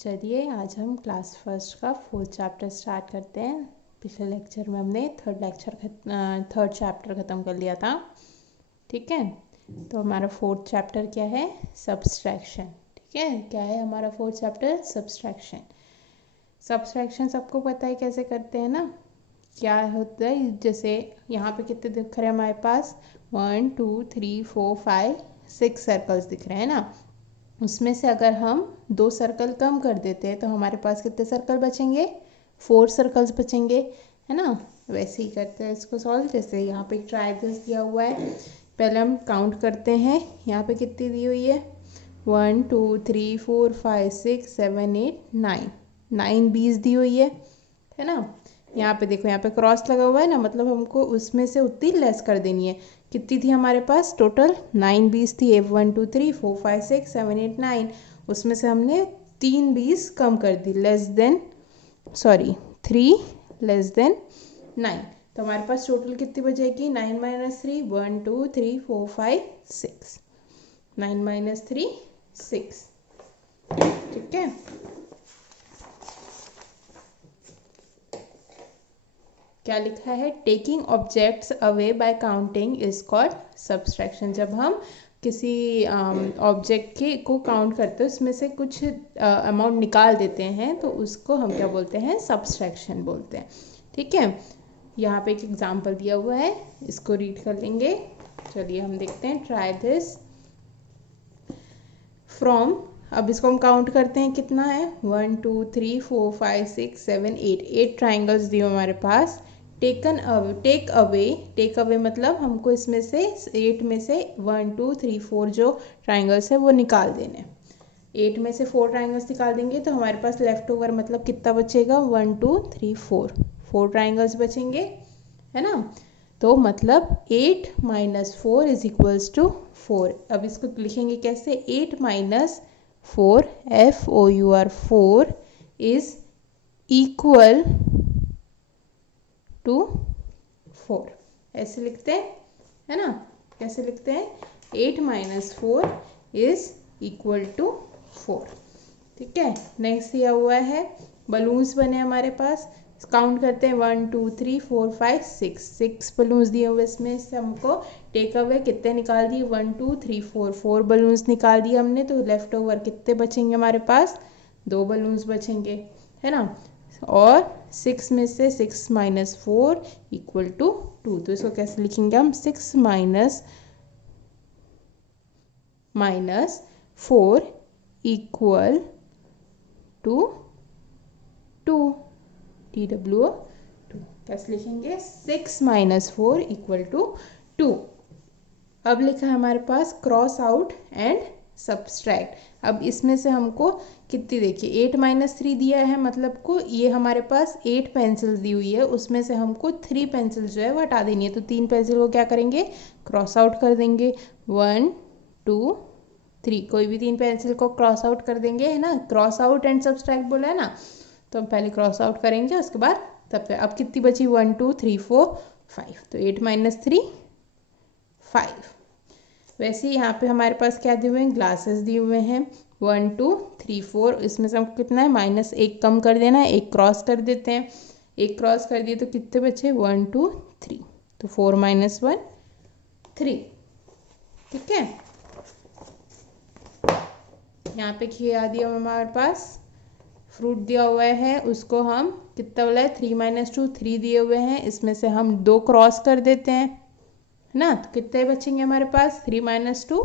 चलिए आज हम क्लास फर्स्ट का फोर्थ चैप्टर स्टार्ट करते हैं। पिछले लेक्चर में हमने थर्ड चैप्टर ख़त्म कर लिया था। ठीक है, तो हमारा फोर्थ चैप्टर क्या है? सब्सट्रैक्शन। ठीक है, क्या है हमारा फोर्थ चैप्टर? सब्सट्रैक्शन। सब्सट्रैक्शन सबको पता है कैसे करते हैं ना। क्या होता है, जैसे यहाँ पे कितने दिख रहे हैं हमारे पास? 1 2 3 4 5 6 सर्कल्स दिख रहे हैं ना। उसमें से अगर हम 2 सर्कल कम कर देते हैं तो हमारे पास कितने सर्कल बचेंगे? 4 सर्कल्स बचेंगे, है ना। वैसे ही करते हैं इसको सॉल्व। जैसे यहाँ पे ट्रायंगल्स दिया हुआ है, पहले हम काउंट करते हैं। यहाँ पे कितनी दी हुई है? 1 2 3 4 5 6 7 8 9 बीज दी हुई है ना। यहाँ पे देखो, यहाँ पे क्रॉस लगा हुआ है ना, मतलब हमको उसमें से उतनी लेस कर देनी है। कितनी थी हमारे पास? टोटल 9 बीस थी। 1 2 3 4 5 6 7 8 9, उसमें से हमने 3 बीस कम कर दी, 3 लेस देन 9। तो हमारे पास टोटल कितनी बचेगी? 9 माइनस 3 1 2 3 4 5 6, 9 माइनस 3 6। ठीक है, क्या लिखा है? Taking objects away by counting is called subtraction. जब हम किसी ऑब्जेक्ट को काउंट करते हैं, उसमें से कुछ अमाउंट निकाल देते हैं, तो उसको हम क्या बोलते हैं? सब्सट्रैक्शन बोलते हैं। ठीक है, यहाँ पे एक एग्जांपल दिया हुआ है, इसको रीड कर लेंगे। चलिए हम देखते हैं। ट्राई दिस फ्रॉम, अब इसको हम काउंट करते हैं, कितना है? 1 2 3 4 5 6 7 8 ट्राइंगल्स दिए हमारे पास। टेक अवे मतलब हमको इसमें से 8 में से 1 2 3 4 जो ट्राइंगल्स है वो निकाल देने। 8 में से 4 ट्राइंगल्स निकाल देंगे तो हमारे पास लेफ्ट ओवर मतलब कितना बचेगा? 1 2 3 4 ट्राइंगल्स बचेंगे, है ना। तो मतलब 8 माइनस 4 इज इक्वल्स टू 4। अब इसको लिखेंगे कैसे? 8 माइनस 4 4 इज इक्वल टू 4। ऐसे लिखते हैं, है ना। कैसे लिखते हैं? 8 माइनस 4 इज इक्वल टू 4। ठीक है, नेक्स्ट दिया हुआ है बलून्स बने हमारे पास। काउंट करते हैं 1 2 3 4 5 6 बलून्स दिए हुए। इसमें से हमको टेक अवे कितने निकाल दिए? 1 2 3 4 बलून्स निकाल दिए हमने। तो लेफ्ट ओवर कितने बचेंगे हमारे पास? 2 बलून्स बचेंगे, है ना। और 6 में से 6 माइनस 4 इक्वल टू 2। तो इसको कैसे लिखेंगे हम? 6 माइनस 4 इक्वल टू 2, TW 2। कैसे लिखेंगे? 6 माइनस 4 इक्वल टू 2। अब लिखा है हमारे पास क्रॉस आउट एंड सब्सट्रैक्ट। अब इसमें से हमको कितनी, देखिए 8 माइनस 3 दिया है, मतलब को ये हमारे पास 8 पेंसिल्स दी हुई है, उसमें से हमको 3 पेंसिल जो है वो हटा देनी है। तो 3 पेंसिल को क्या करेंगे? क्रॉस आउट कर देंगे। 1 2 3, कोई भी 3 पेंसिल को क्रॉस आउट कर देंगे, है ना। क्रॉस आउट एंड सब्सट्रैक्ट बोला है ना, तो हम पहले क्रॉस आउट करेंगे, उसके बाद तब तक। अब कितनी बची? 1 2 3 4 5, तो 8 माइनस 3 5। वैसे ही यहाँ पे हमारे पास क्या दिए हुए हैं? ग्लासेस दिए हुए हैं। 1 2 3 4, इसमें से हमको कितना है? माइनस 1 कम कर देना है, 1 क्रॉस कर देते हैं। 1 क्रॉस कर दिए तो कितने बचे? 1 2 3, तो 4 माइनस 1 3। ठीक है, यहाँ पे क्या दिया हमारे पास? फ्रूट दिया हुआ है, उसको हम कितना बोला है? 3 माइनस 2 3 दिए हुए हैं, इसमें से हम 2 क्रॉस कर देते हैं, है ना। तो कितने बचेंगे हमारे पास? 3 माइनस 2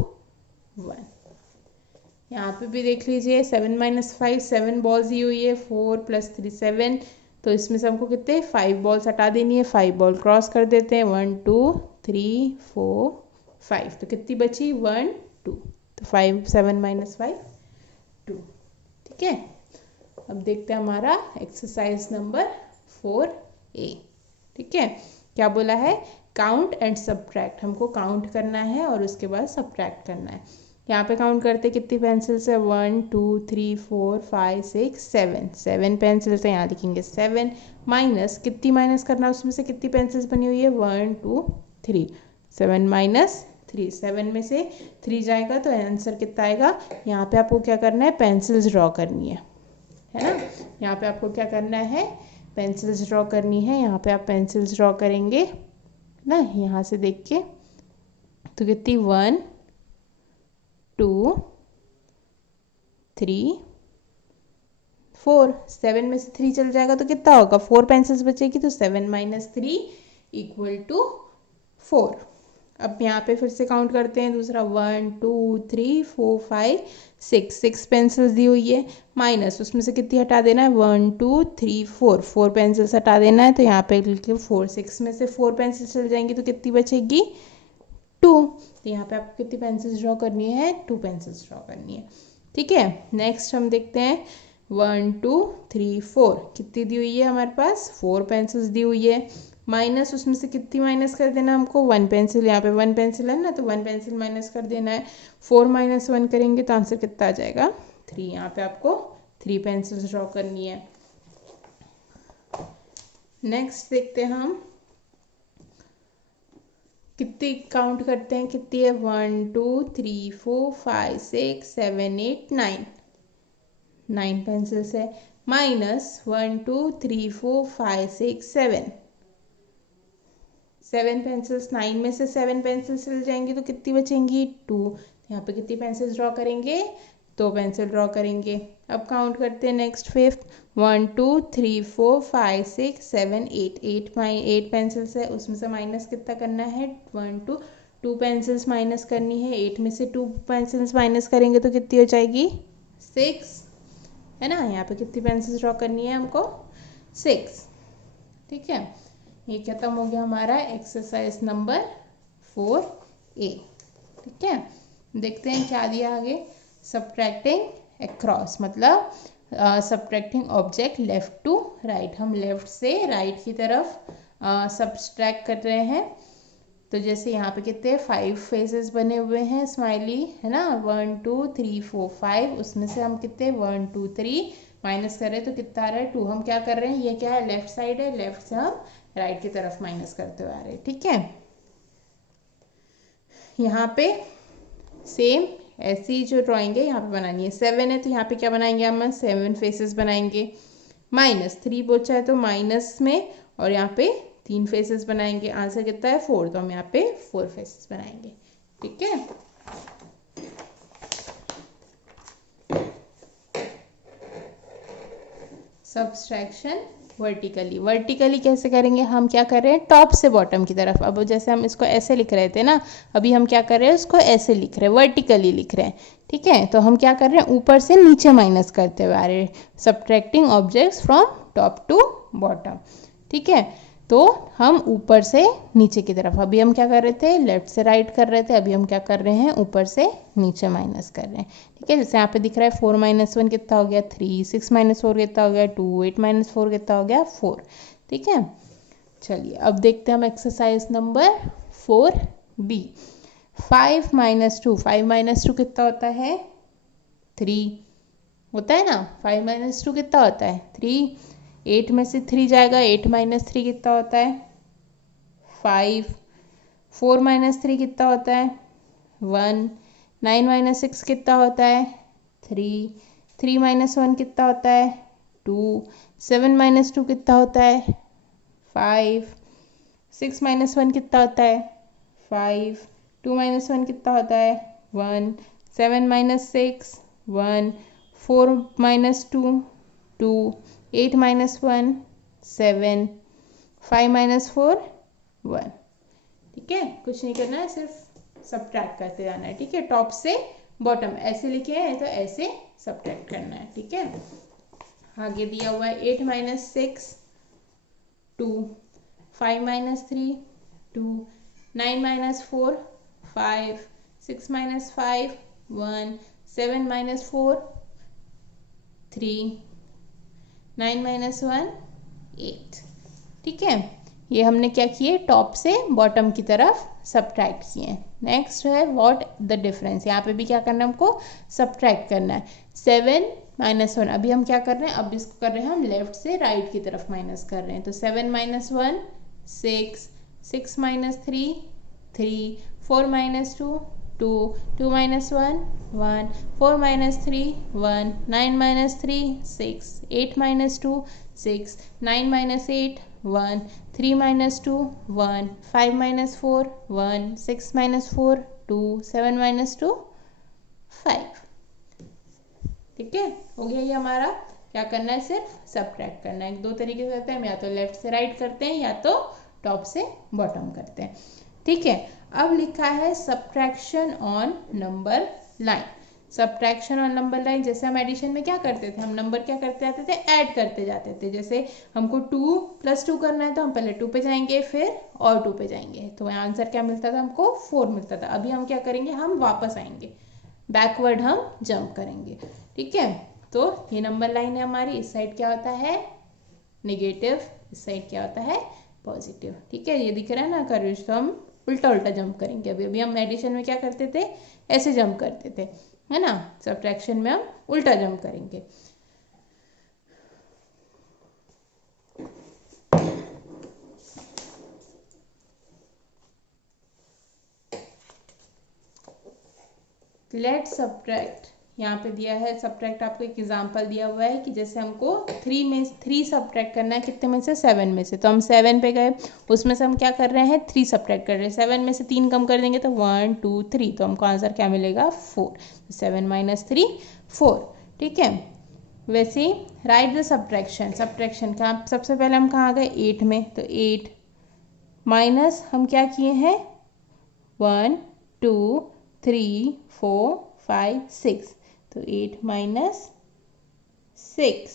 1। यहाँ पे भी देख लीजिए 7 माइनस 5, 7 बॉल्स दी हुई है, 4 प्लस 3 7, तो इसमें से हमको कितने? 5 बॉल्स हटा देनी है, 5 बॉल क्रॉस कर देते हैं। 1 2 3 4 5, तो कितनी बची? 1 2, तो 5 7 माइनस 5 2। ठीक है, अब देखते हैं हमारा एक्सरसाइज नंबर 4A। ठीक है, क्या बोला है? Count and subtract. हमको काउंट करना है और उसके बाद सब्ट्रैक्ट करना है। यहाँ पे काउंट करते कितनी पेंसिल्स है? 1 2 3 4 5 6 7 पेंसिल्स है, यहाँ लिखेंगे 7। माइनस, कितनी माइनस करना है? उसमें से कितनी पेंसिल्स बनी हुई है? 1 2 3, 7 माइनस 3, 7 में से 3 जाएगा तो आंसर कितना आएगा? यहाँ पे आपको क्या करना है? पेंसिल्स ड्रॉ करनी है, यहाँ पे आपको क्या करना है, पेंसिल्स ड्रॉ करनी है। यहाँ पे आप पेंसिल्स ड्रॉ करेंगे ना, यहाँ से देख के। तो कितनी 1 2 3 4, 7 में से 3 चल जाएगा तो कितना होगा, 4 पेंसिल्स बचेगी। तो 7 - 3 = 4। अब यहाँ पे फिर से काउंट करते हैं दूसरा, 1 2 3 4 5 6 पेंसिल्स दी हुई है, माइनस उसमें से कितनी हटा देना है, 1 2 3 4 पेंसिल्स हटा देना है। तो यहाँ पे 4 6 में से 4 पेंसिल्स चल जाएंगी तो कितनी बचेगी, 2। तो यहाँ पे आपको कितनी पेंसिल्स ड्रॉ करनी है, 2 पेंसिल्स ड्रॉ करनी है। ठीक है, नेक्स्ट हम देखते हैं 1 2 3 4 कितनी दी हुई है हमारे पास, 4 पेंसिल्स दी हुई है, माइनस उसमें से कितनी माइनस कर देना हमको, 1 पेंसिल। यहाँ पे 1 पेंसिल है ना, तो 1 पेंसिल माइनस कर देना है। 4 - 1 करेंगे तो आंसर कितना आ जाएगा, 3। यहाँ पे आपको 3 पेंसिल्स ड्रॉ करनी है। नेक्स्ट देखते हैं हम कितनी काउंट करते हैं, कितनी है, 1 2 3 4 5 6 7 8 9 पेंसिल्स है, माइनस 1 2 3 4 5 6 7 पेंसिल्स, 9 में से 7 पेंसिल्स चल जाएंगी तो कितनी बचेंगी, 2। यहाँ पे कितनी पेंसिल्स ड्रॉ करेंगे, 2 पेंसिल ड्रॉ करेंगे। अब काउंट करते हैं नेक्स्ट 5th, 1 2 3 4 5 6 7 8 पेंसिल्स है, उसमें से माइनस कितना करना है, 1 2 पेंसिल्स माइनस करनी है। 8 में से 2 पेंसिल्स माइनस करेंगे तो कितनी हो जाएगी, 6, है ना। यहाँ पे कितनी पेंसिल्स ड्रॉ करनी है हमको, 6। ठीक है, ये खत्म हो गया हमारा एक्सरसाइज नंबर 4A। ठीक है, देखते हैं क्या दिया आगे, सब्ट्रैक्टिंग अक्रॉस, मतलब subtracting object left to right. हम लेफ्ट से राइट की तरफ सब्ट्रैक्ट कर रहे हैं। तो जैसे यहाँ पे कितने 5 फेसेस बने हुए हैं स्माइली, है ना, 1 2 3 4 5, उसमें से हम कितने 1 2 3 माइनस कर रहे हैं तो कितना आ रहा है, 2। हम क्या कर रहे हैं, ये क्या है, लेफ्ट साइड है, लेफ्ट से हम राइट की तरफ माइनस करते हुए आ रहे हैं। ठीक है, यहाँ पे सेम ऐसी जो ड्राइंग है यहाँ पे बनानी है। 7 है तो यहाँ पे क्या बनाएंगे हम, 7 फेसेस बनाएंगे। -3 बचा है तो माइनस में, और यहाँ पे 3 फेसेस बनाएंगे। आंसर कितना है, 4, तो हम यहाँ पे 4 फेसेस बनाएंगे। ठीक है, सब्सट्रैक्शन वर्टिकली कैसे करेंगे, हम क्या कर रहे हैं, टॉप से बॉटम की तरफ। अब जैसे हम इसको ऐसे लिख रहे थे ना, अभी हम क्या कर रहे हैं, उसको ऐसे लिख रहे हैं, वर्टिकली लिख रहे हैं। ठीक है, तो हम क्या कर रहे हैं, ऊपर से नीचे माइनस करते हुए आ रहे हैं, subtracting objects from top to bottom. ठीक है, तो हम ऊपर से नीचे की तरफ, अभी हम क्या कर रहे थे, लेफ्ट से राइट कर रहे थे, अभी हम क्या कर रहे हैं, ऊपर से नीचे माइनस कर रहे हैं। ठीक है, जैसे यहाँ पे दिख रहा है 4 - 1 कितना हो गया, 3, 6 - 4 कितना हो गया, 2, 8 - 4 कितना हो गया, 4। ठीक है, चलिए अब देखते हैं हम एक्सरसाइज नंबर 4B। 5 - 2 कितना होता है, 3 होता है ना। 5 - 2 कितना होता है, 3। 8 में से 3 जाएगा, 8 - 3 कितना होता है, 5। 4 - 3 कितना होता है, 1। 9 - 6 कितना होता है, 3। 3 - 1 कितना होता है, 2। 7 - 2 कितना होता है, 5। 6 - 1 कितना होता है, 5। 2 - 1 कितना होता है, 1। 7 - 6 1। 4 - 2 2। 8 - 1 7। 5 - 4 1। ठीक है, कुछ नहीं करना है, सिर्फ सब्ट्रैक्ट करते जाना है। ठीक है, टॉप से बॉटम ऐसे लिखे हैं तो ऐसे सब्ट्रैक्ट करना है। ठीक है, आगे दिया हुआ है 8 - 6 2। 5 - 3 2। 9 - 4 5। 6 - 5 1। 7 - 4 3। 9 - 1 8। ठीक है, ये हमने क्या किए, टॉप से बॉटम की तरफ सब्ट्रैक्ट किए। नेक्स्ट है व्हाट द डिफरेंस, यहाँ पे भी क्या करना है हमको, सब्ट्रैक्ट करना है। 7 - 1, अभी हम क्या कर रहे हैं, अब इसको कर रहे हैं हम लेफ्ट से राइट की तरफ माइनस कर रहे हैं। तो 7 - 1 6। 6 - 3 3। 4 - 2 2, 2 minus 1, 1, 4 minus 3, 1, 9 minus 3, 6, 8 minus 2, 6, 9 minus 8, 1, 3 minus 2, 1, 5 minus 4, 1, 6 minus 4, 2, 7 minus 2, 5। ठीक है, हो गया ये हमारा। क्या करना है, सिर्फ सब्ट्रैक्ट करना है। दो तरीके से होते हैं, हम या तो लेफ्ट से राइट करते हैं या तो टॉप से बॉटम करते हैं। ठीक है, अब लिखा है subtraction on number line. Subtraction on number line, जैसे हम एडिशन में क्या करते थे, हम नंबर क्या करते जाते थे, ऐड करते जाते थे। जैसे हमको 2 + 2 करना है तो हम पहले 2 पे जाएंगे, फिर और 2 पे जाएंगे, तो आंसर क्या मिलता था हमको, 4 मिलता था। अभी हम क्या करेंगे, हम वापस आएंगे, बैकवर्ड हम जंप करेंगे। ठीक है, तो ये नंबर लाइन है हमारी। इस साइड क्या होता है, नेगेटिव, इस साइड क्या होता है, पॉजिटिव। ठीक है, ये दिख रहा है ना कर्व्स, तो हम उल्टा उल्टा जंप करेंगे। अभी हम एडिशन में क्या करते थे, ऐसे जंप करते थे, है ना। सब्ट्रैक्शन में हम उल्टा जंप करेंगे। लेट सब्ट्रैक्ट, यहाँ पे दिया है सब्ट्रैक्ट, आपको एक एग्जांपल दिया हुआ है कि जैसे हमको 3 सब्ट्रैक्ट करना है, कितने में से, 7 में से। तो हम 7 पे गए, उसमें से हम क्या कर रहे हैं, 3 सब्ट्रैक्ट कर रहे हैं। 7 में से 3 कम कर देंगे तो 1 2 3, तो हमको आंसर क्या मिलेगा, 4। 7 - 3 4। ठीक है, वैसे ही राइट द सब्ट्रैक्शन। सब्ट्रैक्शन का सबसे पहले हम कहाँ गए, 8 में, तो 8 माइनस हम क्या किए हैं, 1 2 3 4 5 6, तो 8 - 6,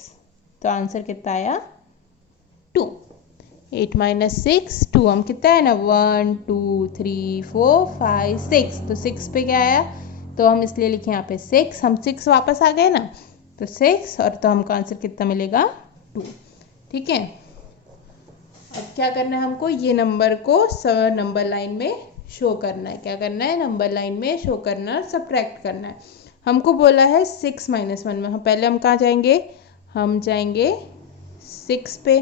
तो आंसर कितना आया, 2। 8 - 6 2, हम कितना है ना, 1 2 3 4 5 6, तो 6 पे क्या आया, तो हम इसलिए लिखे यहाँ पे 6, हम 6 वापस आ गए ना, तो 6, और तो हमको आंसर कितना मिलेगा, 2। ठीक है, अब क्या करना है हमको, ये नंबर को नंबर लाइन में शो करना है। क्या करना है, नंबर लाइन में शो करना है, सब्ट्रैक्ट करना है। हमको बोला है 6 - 1 में, हम पहले हम कहाँ जाएंगे, हम जाएंगे 6 पे।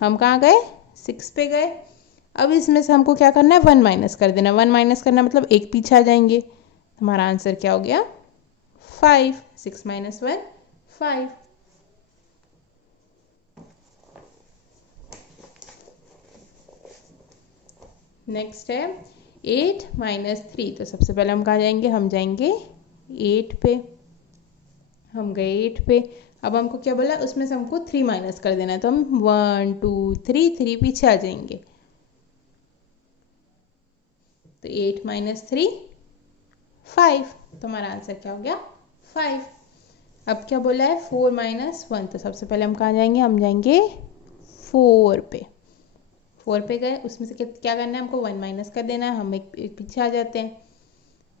हम कहाँ गए, 6 पे गए। अब इसमें से हमको क्या करना है, 1 माइनस कर देना। 1 माइनस करना मतलब एक पीछे आ जाएंगे। हमारा आंसर क्या हो गया, 5। 6 - 1 5। नेक्स्ट है 8 - 3, तो सबसे पहले हम कहाँ जाएंगे, हम जाएंगे 8 पे। हम गए 8 पे। अब हमको क्या बोला, उसमें से हमको 3 माइनस कर देना है, तो हम 1 2 3 3 पीछे आ जाएंगे, तो 8 - 3 5, तो हमारा आंसर क्या हो गया, 5। अब क्या बोला है, 4 - 1, तो सबसे पहले हम कहाँ जाएंगे, हम जाएंगे 4 पे। 4 पे गए, उसमें से क्या करना है, हमको 1 माइनस कर देना है, हम एक पीछे आ जाते हैं,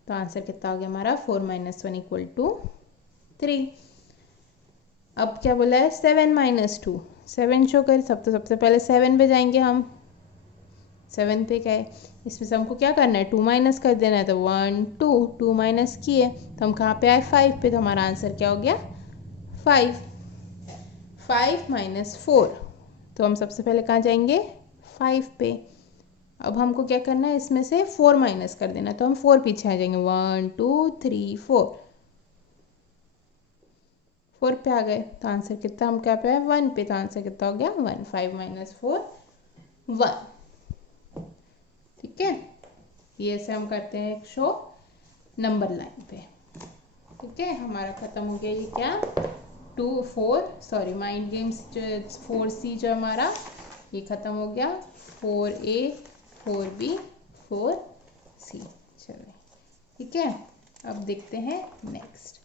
तो आंसर कितना हो गया हमारा, 4 - 1 = 3। अब क्या बोला है, 7 - 2, 7 शो कर, तो सबसे पहले 7 पे जाएंगे हम। 7 पे गए, इसमें से हमको क्या करना है, 2 माइनस कर देना है, तो 1 2 2 माइनस किए, तो हम कहाँ पे आए, 5 पे, तो हमारा आंसर क्या हो गया, 5। 5 - 4, तो हम सबसे पहले कहाँ जाएंगे, 5 पे। अब हमको क्या करना है, इसमें से 4 माइनस कर देना, तो हम 4 पीछे आ जाएंगे, 1 2 3 4, 4 पे आ गए, तो आंसर कितना, हम क्या पे आए, 1 पे, तो आंसर कितना हो गया, 1। 5 - 4 1। ठीक है, ये से हम करते हैं शो नंबर लाइन पे। ठीक है, हमारा खत्म हो गया ये क्या, 2 4 सॉरी माइंड गेम्स जो 4C जो हमारा ये खत्म हो गया, 4A 4B 4C। चलो ठीक है, अब देखते हैं नेक्स्ट।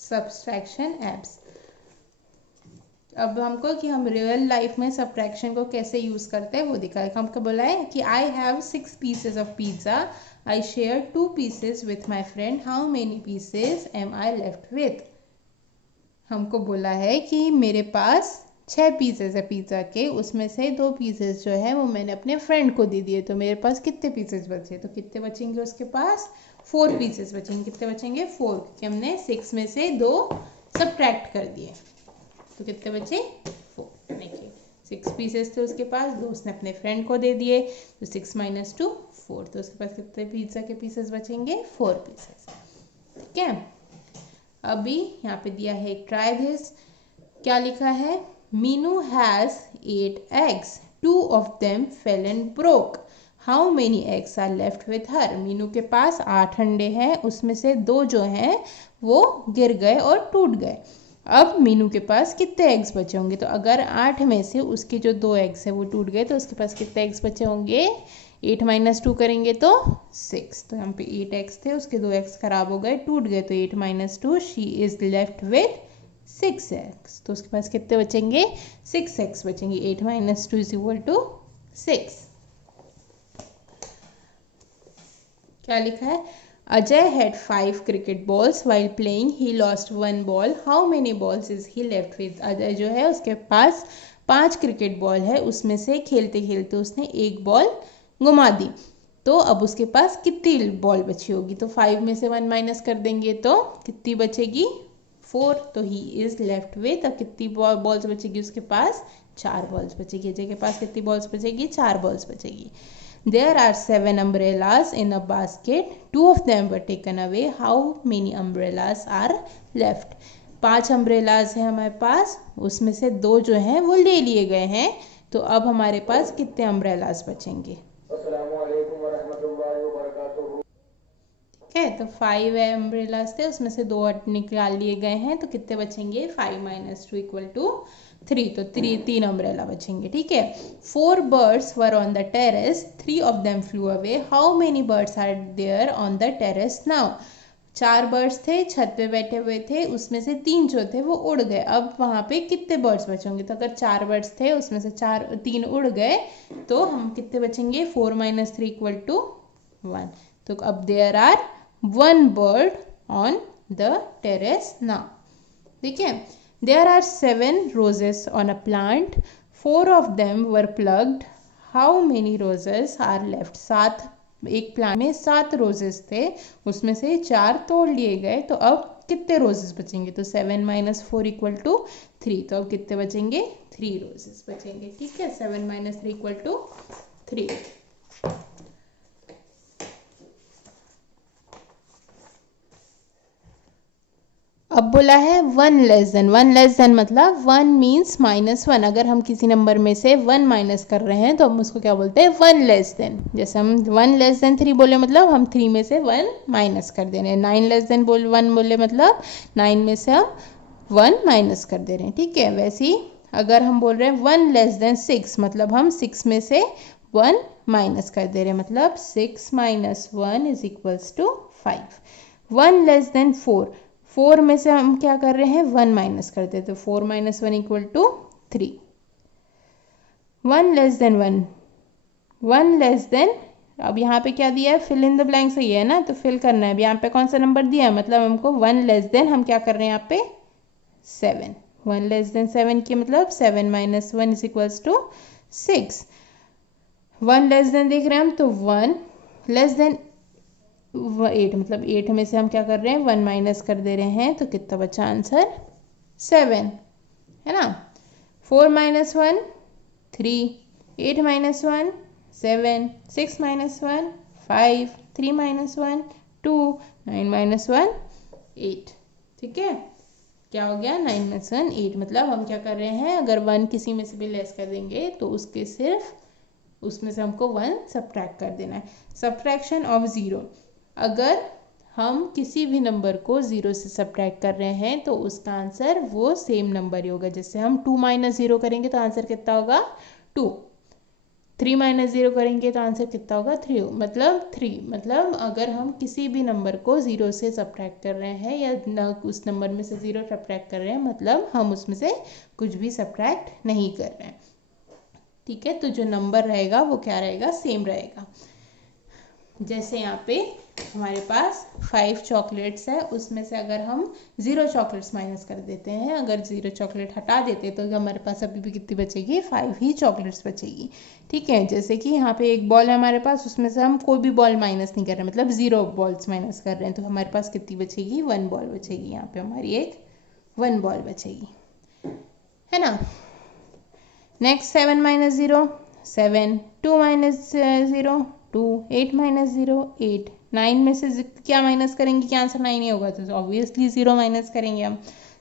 Subtraction apps. अब हमको कि हम रियल लाइफ में सब्ट्रैक्शन को कैसे यूज़ करते हैं वो दिखाए। हमको बोला है कि I have 6 pieces of pizza, I share 2 pieces with my friend, how many pieces am I left with. हमको बोला है कि मेरे पास 6 पीसेज है पिज़्ज़ा के, उसमें से 2 पीसेज जो है वो मैंने अपने फ्रेंड को दे दिए, तो मेरे पास कितने पीसेज बचे, तो कितने बचेंगे उसके पास, 4 पीसेज बचेंगे। कितने बचेंगे, 4, क्योंकि हमने 6 में से 2 सब्ट्रैक्ट कर दिए। तो कितने बचे 4। देखिए 6 पीसेस थे उसके पास, तो उसने अपने फ्रेंड को दे दिए, तो 6 माइनस 2 4, तो उसके पास कितने पिज्ज़ा के पीसेस बचेंगे 4 पीसेस। ठीक है, अभी यहाँ पे दिया है ट्राई दिस, क्या लिखा है, Meenu has 8 eggs, 2 of them fell and broke, how many eggs are left with her. Meenu के पास 8 अंडे हैं, उसमें से 2 जो हैं वो गिर गए और टूट गए। अब मीनू के पास कितने एग्स बचे होंगे, तो अगर 8 में से उसके जो 2 एग्स है वो टूट गए तो उसके पास कितने एग्स बचे होंगे, 8 माइनस 2 करेंगे तो 6, तो यहाँ पे 8 एग्स थे, उसके 2 एग्स खराब हो गए, टूट गए, तो 8 minus 2 she is left with 6 eggs, तो उसके पास कितने बचेंगे 6 एग्स बचेंगे। 8 माइनस 2 इज इक्वल टू 6। क्या लिखा है, Ajay had 5 cricket balls while playing, he lost 1 ball, how many balls is he left with. Ajay जो है उसके पास 5 क्रिकेट बॉल है, उसमें से खेलते खेलते उसने 1 बॉल घुमा दी, तो अब उसके पास कितनी बॉल बची होगी, तो 5 में से 1 माइनस कर देंगे तो कितनी बचेगी 4, तो ही इज लेफ्ट विद, अब कितनी बॉल्स बचेगी उसके पास 4 बॉल्स बचेगी। अजय के पास कितनी बॉल्स बचेगी 4 बॉल्स बचेगी। There are 7 umbrellas in a basket. 2 of them were taken away. How many umbrellas are left? 5 umbrellas है हमारे पास, उसमें से 2 जो हैं वो ले लिए गए हैं, तो अब हमारे पास कितने umbrellas बचेंगे। ठीक है, तो 5 umbrellas थे, उसमें से 2 निकाल लिए गए हैं, तो कितने बचेंगे 5 माइनस 2 इक्वल टू 3, तो 3 अम्ब्रेला बचेंगे। ठीक है, 4 birds were on the terrace, 3 of them flew away, how many birds are there on the terrace now? 4 birds थे, छत पे बैठे हुए थे, उसमें से 3 जो थे वो उड़ गए, अब वहाँ पे कितने बर्ड्स बचेंगे, तो अगर 4 बर्ड्स थे उसमें से 3 उड़ गए, तो हम कितने बचेंगे 4 माइनस 3 इक्वल टू 1, तो अब there are 1 bird on the terrace now। देखिए, there are 7 roses on a plant, 4 of them were plucked, how many roses are left? 7, एक प्लांट में 7 रोजेस थे, उसमें से 4 तोड़ लिए गए, तो अब कितने रोजेस बचेंगे, तो 7 माइनस 4 इक्वल टू 3, तो अब कितने बचेंगे 3 रोजेस बचेंगे। ठीक है, 7 माइनस 3 इक्वल टू 3। अब बोला है 1 लेस देन, 1 लेस देन मतलब 1 मीन्स -1, अगर हम किसी नंबर में से 1 माइनस कर रहे हैं तो हम उसको क्या बोलते हैं 1 लेस देन। जैसे हम 1 लेस देन 3 बोले मतलब हम 3 में से 1 माइनस कर दे रहे हैं, 9 लेस देन 1 बोले मतलब 9 में से हम 1 माइनस कर दे रहे हैं। ठीक है, वैसे ही अगर हम बोल रहे हैं 1 लेस देन 6 मतलब हम 6 में से 1 माइनस कर दे रहे हैं, मतलब 6 minus 1 is equals to 5। 1 less than 4, 4 में से हम क्या कर रहे हैं 1 माइनस करते हैं, तो 4 minus 1 equal to 3। 1 less than 1, 1 less than, अब यहाँ पे क्या दिया है फिल इन द ब्लैंक, सही है ना, तो फिल करना है। अब यहाँ पे कौन सा नंबर दिया है, मतलब हमको 1 लेस देन हम क्या कर रहे हैं यहाँ पे 7, 1 लेस देन 7 की मतलब 7 minus 1 is equals to 6। 1 less than देख रहे हैं हम, तो 1 लेस देन 8 मतलब 8 में से हम क्या कर रहे हैं 1 माइनस कर दे रहे हैं, तो कितना बचा आंसर 7, है ना। 4 minus 1 3, 8 minus 1 7, 6 minus 1 5, 3 minus 1 2, 9 minus 1 8। ठीक है, क्या हो गया 9 माइनस 1 8, मतलब हम क्या कर रहे हैं अगर 1 किसी में से भी लेस कर देंगे तो उसके सिर्फ उसमें से हमको 1 सब्ट्रैक्ट कर देना है। सब्ट्रैक्शन ऑफ 0, अगर हम किसी भी नंबर को 0 से सब्ट्रैक्ट कर रहे हैं तो उसका आंसर वो सेम नंबर ही होगा। जैसे हम 2 माइनस 0 करेंगे तो आंसर कितना होगा 2, 3 माइनस 0 करेंगे तो आंसर कितना होगा 3, मतलब 3, मतलब अगर हम किसी भी नंबर को 0 से सब्ट्रैक्ट कर रहे हैं या न उस नंबर में से 0 सब्ट्रैक्ट कर रहे हैं मतलब हम उसमें से कुछ भी सब्ट्रैक्ट नहीं कर रहे हैं। ठीक है, तो जो नंबर रहेगा वो क्या रहेगा सेम रहेगा। जैसे यहाँ पे हमारे पास 5 चॉकलेट्स है, उसमें से अगर हम 0 चॉकलेट्स माइनस कर देते हैं, अगर 0 चॉकलेट हटा देते तो हमारे पास अभी भी कितनी बचेगी 5 ही चॉकलेट्स बचेगी। ठीक है, जैसे कि यहाँ पे एक बॉल है हमारे पास, उसमें से हम कोई भी बॉल माइनस नहीं कर रहे, मतलब 0 बॉल्स माइनस कर रहे हैं, तो हमारे पास कितनी बचेगी 1 बॉल बचेगी। यहाँ पे हमारी एक 1 बॉल बचेगी। है ना। नेक्स्ट 7 माइनस 0 7, 2 माइनस 0 2, 8 माइनस 0 8, 9 में से क्या माइनस करेंगे, क्या आंसर 9 ही होगा, तो ऑब्वियसली 0 माइनस करेंगे हम।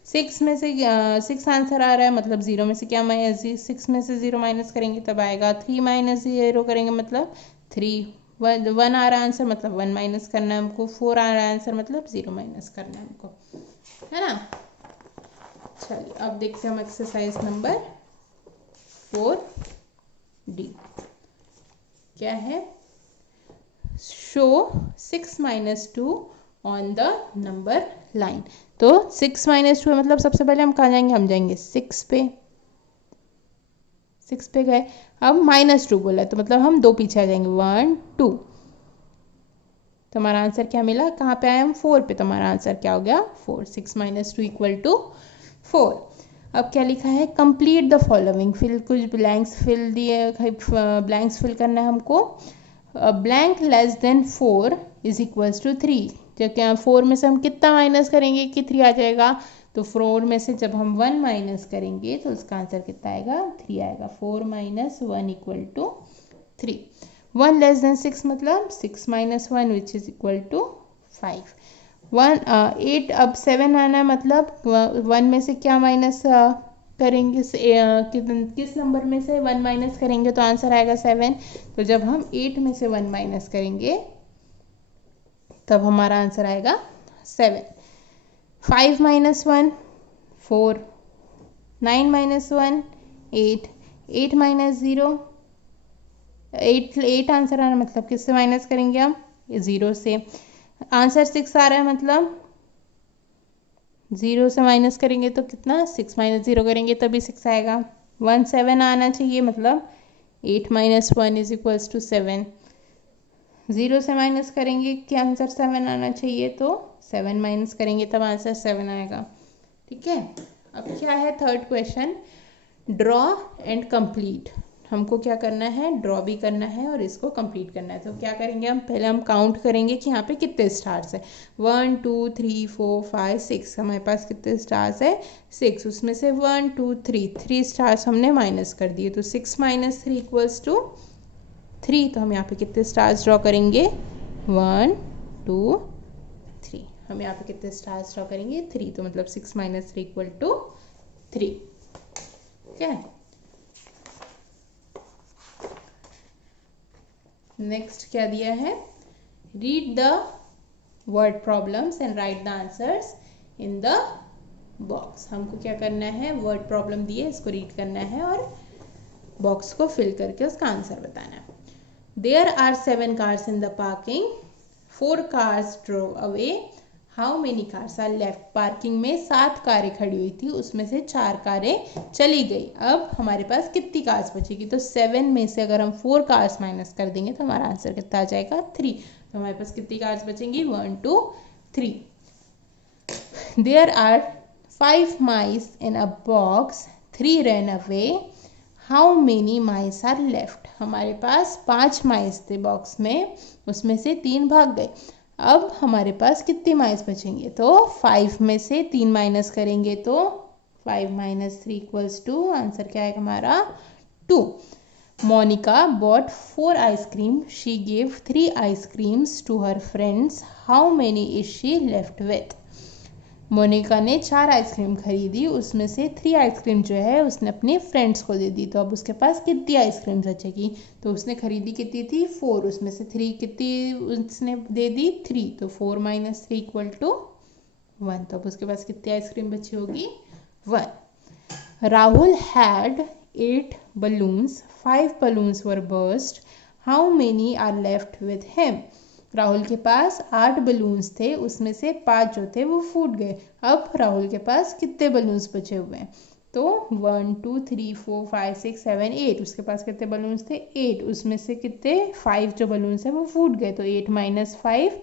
6 में से 6 आंसर आ रहा है, मतलब 0 में से क्या 6 में से 0 माइनस करेंगे तब आएगा। 3 माइनस 0 करेंगे मतलब 3। 1 आ रहा है आंसर, मतलब 1 माइनस करना है हमको। 4 आ रहा है आंसर, मतलब 0 माइनस करना है हमको, है ना। चलिए अब देखते हैं हम एक्सरसाइज नंबर 4D क्या है। Show 6 minus 2 on the number line. तो 6 माइनस 2 मतलब सबसे पहले हम कहाँ जाएंगे, हम जाएंगे 6 पे। 6 पे गए, अब माइनस 2 बोला है तो मतलब हम 2 पीछे आ जाएंगे, 1 2। तो हमारा आंसर क्या मिला, कहाँ पे आए हम 4 पे, तो हमारा आंसर क्या हो गया 4। 6 माइनस 2 इक्वल टू 4। अब क्या लिखा है, कंप्लीट द फॉलोइंग। फिल कुछ ब्लैंक्स फिल दिए, ब्लैंक्स फिल करना है हमको। Blank less than 4 is equals to 3। जब क्या 4 में से हम कितना माइनस करेंगे कि 3 आ जाएगा, तो 4 में से जब हम 1 माइनस करेंगे तो उसका आंसर कितना आएगा 3 आएगा। 4 minus 1 equal to 3। 1 less than 6 मतलब 6 minus 1 which is equal to 5। 8 अब 7 आना है, मतलब 1 में से क्या माइनस करेंगे, किस नंबर में से 1 माइनस करेंगे तो आंसर आएगा 7। तो जब हम 8 में से 1 माइनस करेंगे तब हमारा आंसर आएगा 7। 5 माइनस 1 4, 9 माइनस 1 8, 8 माइनस 0 8 आंसर आ रहा है, मतलब किससे माइनस करेंगे हम, 0 से। आंसर 6 आ रहा है, मतलब 0 से माइनस करेंगे तो कितना, 6 माइनस 0 करेंगे तभी 6 आएगा। 1 7 आना चाहिए, मतलब 8 माइनस 1 इज इक्वल्स टू 7। 0 से माइनस करेंगे कि आंसर 7 आना चाहिए, तो 7 माइनस करेंगे तब आंसर 7 आएगा। ठीक है। अब क्या है third question, draw and complete. हमको क्या करना है, ड्रॉ भी करना है और इसको कंप्लीट करना है। तो क्या करेंगे हम, पहले हम काउंट करेंगे कि यहाँ पे कितने स्टार्स है। 1 2 3 4 5 6, हमारे पास कितने स्टार्स है 6। उसमें से 1 2 3 स्टार्स हमने माइनस कर दिए, तो 6 माइनस 3 इक्वल्स टू 3। तो हम यहाँ पे कितने स्टार्स ड्रॉ करेंगे, 1 2 3। हम यहाँ पे कितने स्टार्स ड्रॉ करेंगे 3, तो मतलब 6 माइनस 3 इक्वल टू 3। ठीक है। नेक्स्ट क्या दिया है, read the word problems and right the answers in the box. हमको क्या करना है, वर्ड प्रॉब्लम दिए, इसको रीड करना है और बॉक्स को फिल करके उसका आंसर बताना है। There are 7 cars in the parking, 4 cars drove away, how many cars are left. Parking में 7 कारें खड़ी हुई थी, उसमें से 4 कारें चली गई। अब हमारे पास कितनी कार्स बचेगी, तो 7 में से अगर हम 4 कार्स माइनस कर देंगे तो हमारा आंसर कितना आ जाएगा 3। तो हमारे पास कितनी कार्स बचेंगी, 1 2 3। There are 5 mice in a box, 3 ran away, how many mice are left. हमारे पास 5 माइस थे बॉक्स में, उसमें से 3 भाग गए। अब हमारे पास कितने माइस बचेंगे, तो 5 में से 3 माइनस करेंगे तो 5 माइनस 3 इक्वल्स टू, आंसर क्या आएगा हमारा 2। Monica bought 4 ice cream, she gave 3 ice creams to her friends, how many is she left with. Monica ने 4 आइसक्रीम खरीदी, उसमें से 3 आइसक्रीम जो है उसने अपने फ्रेंड्स को दे दी। तो अब उसके पास कितनी आइसक्रीम बचेगी, तो उसने खरीदी कितनी थी 4, उसमें से 3 कितनी उसने दे दी 3, तो 4 माइनस 3 इक्वल टू 1। तो अब उसके पास कितनी आइसक्रीम बची होगी 1। Rahul had 8 balloons, 5 balloons were burst, how many are left with him. Rahul के पास 8 बलून्स थे, उसमें से 5 जो थे वो फूट गए। अब राहुल के पास कितने बलून्स बचे हुए हैं, तो 1 2 3 4 5 6 7 8, उसके पास कितने बलून्स थे 8, उसमें से कितने 5 जो बलून्स हैं वो फूट गए, तो 8 माइनस 5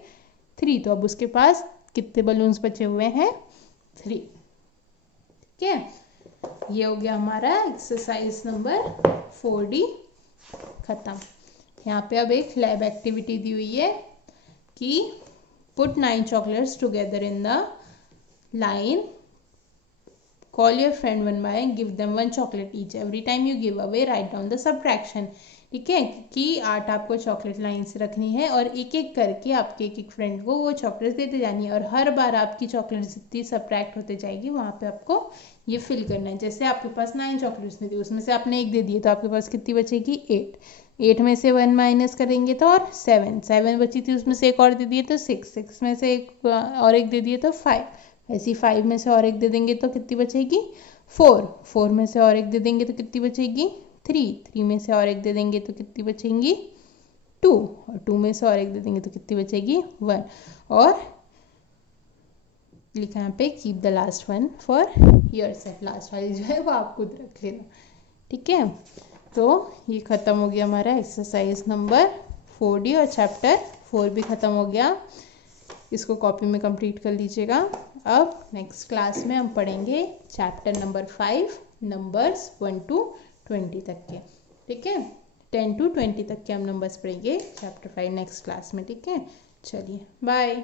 3। तो अब उसके पास कितने बलून्स बचे हुए हैं 3। ठीक है, ये हो गया हमारा एक्सरसाइज नंबर 4D खत्म। यहाँ पे अब एक लैब एक्टिविटी दी हुई है कि put 9 chocolates together in the line call your friend one by and give them 1 chocolate each. Every time you give away write down the subtraction. ठीक है, कि 8 आपको चॉकलेट लाइन से रखनी है और एक एक करके आपके एक फ्रेंड को वो चॉकलेट देते जानी है और हर बार आपकी चॉकलेट जितनी सबट्रैक्ट होते जाएगी वहाँ पे आपको ये फिल करना है। जैसे आपके पास 9 चॉकलेट्स थी, उसमें से आपने एक दे दिए तो आपके पास कितनी बचेगी 8 में से 1 माइनस करेंगे तो और 7 बची थी, उसमें से एक और दे दिए तो 6 में से एक और एक दे दिए तो 5, ऐसी 5 में से और एक दे देंगे तो कितनी बचेगी 4 में से और एक दे देंगे तो कितनी बचेगी 3 में से और एक दे देंगे तो कितनी बचेंगी 2 और 2 में से और एक दे देंगे तो कितनी बचेगी 1। और लिखा यहाँ पे keep the last one for yourself, last वाली जो है वो आप खुद रख लेना। ठीक है, तो ये ख़त्म हो गया हमारा एक्सरसाइज नंबर 4D और चैप्टर 4 भी ख़त्म हो गया। इसको कॉपी में कंप्लीट कर लीजिएगा। अब नेक्स्ट क्लास में हम पढ़ेंगे चैप्टर नंबर 5 नंबर्स 1 to 20 तक के। ठीक है, 10 to 20 तक के हम नंबर्स पढ़ेंगे चैप्टर 5 नेक्स्ट क्लास में। ठीक है, चलिए बाय।